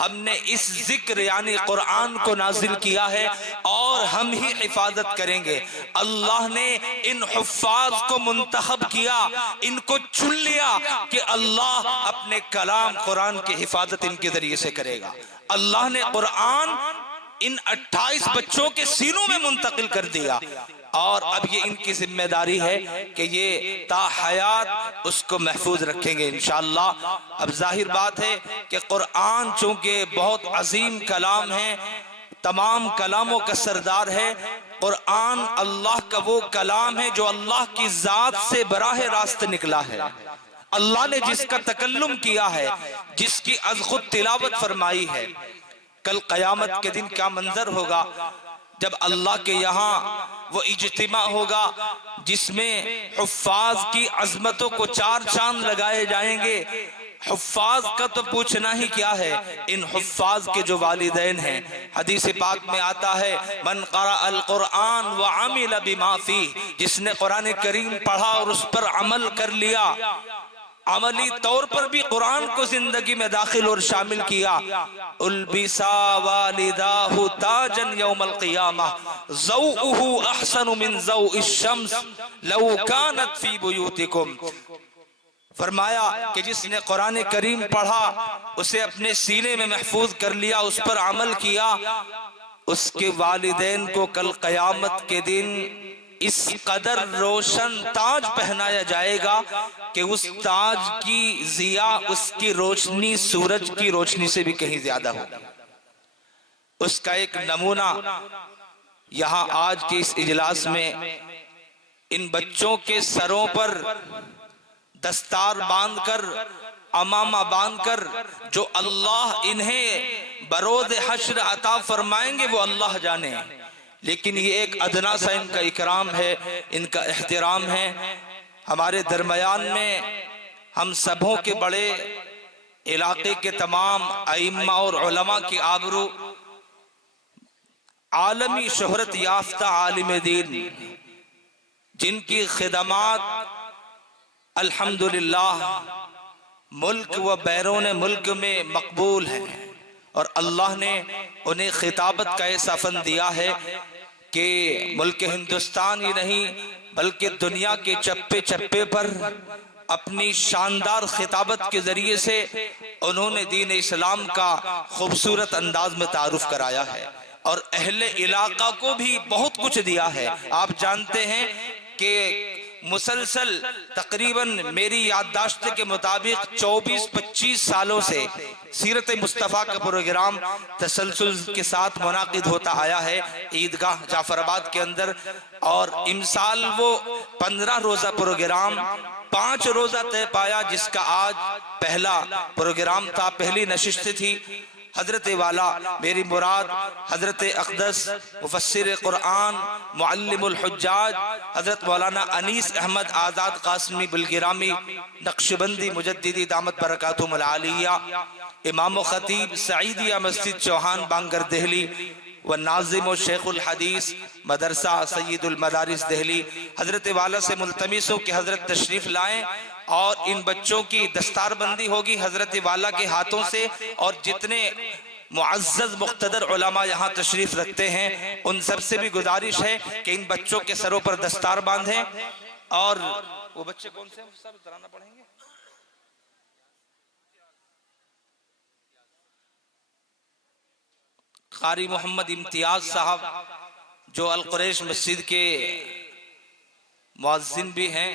हमने इस जिक्र यानी कुरान को नाजिल किया है और हम ही हिफाजत करेंगे। अल्लाह ने इन हुफ्फाज को मुंतखब किया, इनको चुन लिया कि अल्लाह अपने कलाम कुरान की हिफाजत इनके जरिए से करेगा। अल्लाह ने कुरान इन 28 बच्चों के सीनों में मुंतकिल कर दिया और अब ये इनकी जिम्मेदारी है कि ये ताहयात उसको महफूज रखेंगे इंशाअल्लाह। अब जाहिर बात है कि कुरान चूंकि बहुत अजीम कलाम है, तमाम कलामों का सरदार है। कुरान अल्लाह का वो कलाम है जो अल्लाह की जात से बराह रास्त निकला है। अल्लाह ने जिसका तकल्लुम किया है, जिसकी अज़ खुद तिलावत फरमाई है। कल क़यामत के दिन क्या मंजर होगा जब अल्लाह के यहाँ वो इज्तिमा होगा जिसमें हुफ्फाज की अजमतों को चार चांद लगाए जाएंगे। हुफ्फाज का तो पूछना ही क्या है, इन हुफ्फाज के जो वालिदैन हैं, हदीस पाक में आता है मन क़रा अल कुरान व अमिल बिमा फीह, जिसने कुरान करीम पढ़ा और उस पर अमल कर लिया, अमली तौर पर भी कुरान को जिंदगी में दाखिल और शामिल किया। उल्बिसा वालिदाहु ताजन यौमल क़ियामह ज़ौउहु अहसनु मिन ज़ौइश शम्स लौ कानत फी बुयूतिकुम। फरमाया कि जिसने कुरान करीम पढ़ा, उसे अपने सीने में महफूज कर लिया, उस पर अमल किया, उसके वालिदैन को कल क़यामत के दिन इस कदर रोशन ताज पहनाया जाएगा कि उस ताज की जिया, उसकी रोशनी सूरज की रोशनी से भी कहीं ज्यादा होगी। उसका एक नमूना यहाँ आज के इस इजलास में इन बच्चों के सरों पर दस्तार बांधकर, अमामा बांधकर, जो अल्लाह इन्हें बरोद हश्र अता फरमाएंगे वो अल्लाह जाने, लेकिन ये एक अदना सा इनका इकराम है, इनका एहतराम है। हमारे दरमियान में हम सबों के बड़े इलाके के तमाम अइम्मा और उलमा की आबरू, आलमी शोहरत याफ्ता आलिम दीन, जिनकी खिदमात अल्हम्दुलिल्लाह मुल्क व बैरून मुल्क में मकबूल है और अल्लाह ने उन्हें खिताबत का ऐसा फन दिया है कि मुल्क हिंदुस्तान ही नहीं बल्कि दुनिया के चप्पे चप्पे पर अपनी शानदार खिताबत के जरिए से उन्होंने दीन इस्लाम का खूबसूरत अंदाज में तारुफ कराया है और अहले इलाका को भी बहुत कुछ दिया है। आप जानते हैं कि मुसलसल तकरीबन मेरी याददाश्त के मुताबिक 24-25 सालों से सीरत मुस्तफ़ा का प्रोग्राम तसलसल के साथ मुनाकिद होता आया है ईदगाह जाफराबाद के अंदर, और इमसाल वो 15 रोज़ा प्रोग्राम 5 रोज़ा तय पाया, जिसका आज पहला प्रोग्राम था, पहली नशिस्त थी। हजरत वाला मेरी मुराद हजरत अक़दस मुफस्सिर कुरान मुअल्लिमुल हुज्जाज हजरत मौलाना अनीस अहमद आज़ाद कासमी बुलगिरामी नक्शबंदी मुजद्दिदी दामत बरकातुहुल आलिया, इमाम खतीब सईदिया मस्जिद चौहान बांगर दिल्ली व नाज़िम व शेखुल हदीस मदरसा सय्यदुल मदारिस दिल्ली, हजरत वाला से मुल्तमिस हो कि हजरत तशरीफ लाएं और इन बच्चों की दस्तारबंदी होगी हजरत वाला के हाथों से। और जितने मुअज़्ज़ज़ मुक़्तदर उलमा यहाँ तशरीफ रखते हैं उन सब से भी गुजारिश है कि इन बच्चों के सरों पर दस्तार बांधें। और वो बच्चे कौन से सब तराना पढ़ेंगे? कारी मोहम्मद इम्तियाज साहब जो अल कुरैश मस्जिद के मुअज़्ज़िन भी हैं